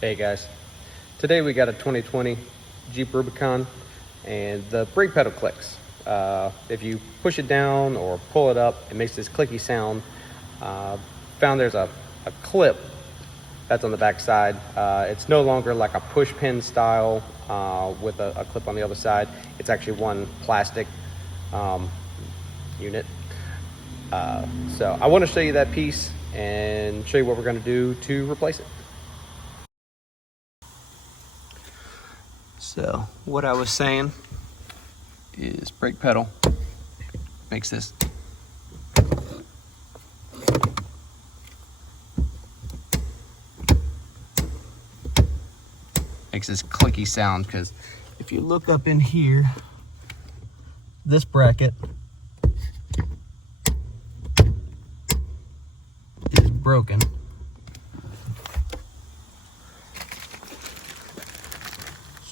Hey guys, today we got a 2020 Jeep Rubicon and the brake pedal clicks. If you push it down or pull it up, it makes this clicky sound. Found there's a clip that's on the back side. It's no longer like a push pin style with a clip on the other side. It's actually one plastic unit. So I want to show you that piece and show you what we're going to do to replace it. So what I was saying is brake pedal makes this clicky sound, because if you look up in here, this bracket is broken.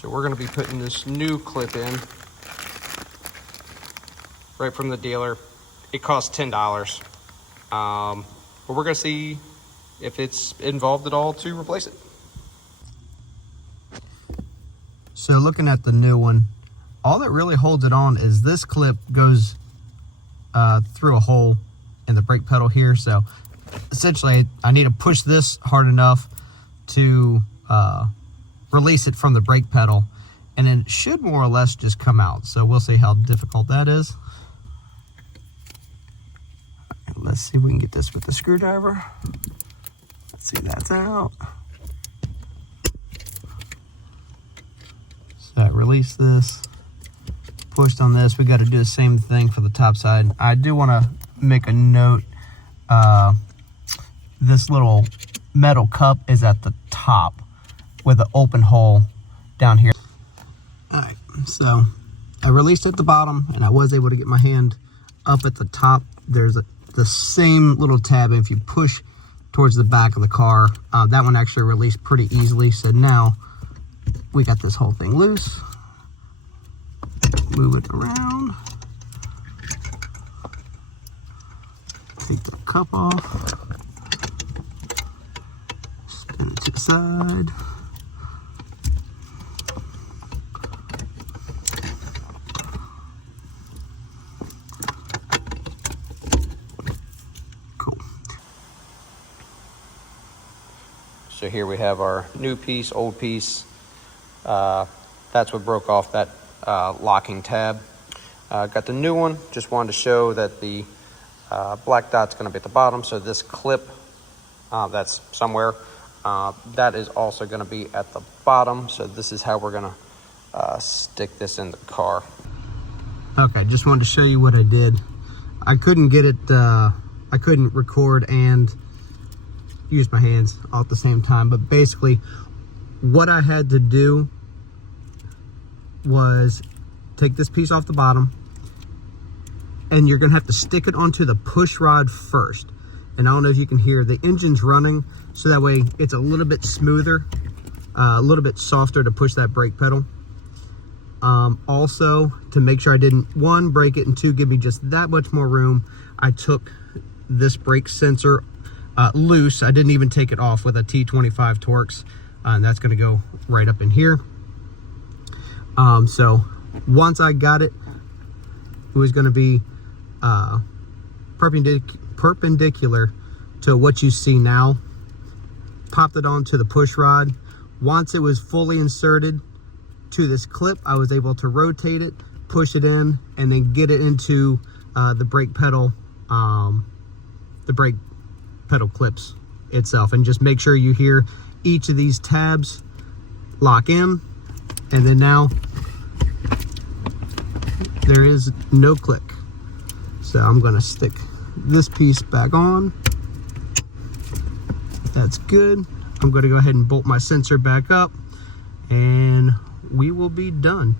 So we're going to be putting this new clip in right from the dealer. It costs $10. But we're going to see if it's involved at all to replace it. So looking at the new one, all that really holds it on is this clip goes through a hole in the brake pedal here. So essentially I need to push this hard enough to release it from the brake pedal, and then it should more or less just come out. So we'll see how difficult that is. Let's see if we can get this with the screwdriver. Let's see, that's out. So I release this, pushed on this. We got to do the same thing for the top side. I do want to make a note. This little metal cup is at the top with an open hole down here. All right, so I released at the bottom and I was able to get my hand up at the top. There's the same little tab. If you push towards the back of the car, that one actually released pretty easily. So now we got this whole thing loose. Move it around. Take the cup off. Spin it to the side. So here we have our new piece, old piece. That's what broke off that locking tab. Got the new one. Just wanted to show that the black dot's going to be at the bottom. So this clip that's somewhere, that is also going to be at the bottom. So this is how we're going to stick this in the car. Okay, just wanted to show you what I did. I couldn't get it, I couldn't record and use my hands all at the same time, but basically what I had to do was take this piece off the bottom, and you're gonna have to stick it onto the push rod first. And I don't know if you can hear the engine's running, so that way it's a little bit smoother, a little bit softer to push that brake pedal. Also, to make sure I didn't, one, break it, and two, give me just that much more room, I took this brake sensor loose. I didn't even take it off with a T25 Torx, and that's going to go right up in here. So once I got it, it was going to be perpendicular to what you see now. Popped it onto the push rod. Once it was fully inserted to this clip, I was able to rotate it, push it in, and then get it into the brake pedal clips itself. And just make sure you hear each of these tabs lock in, and then now there is no click. So I'm going to stick this piece back on. That's good. I'm going to go ahead and bolt my sensor back up, and we will be done.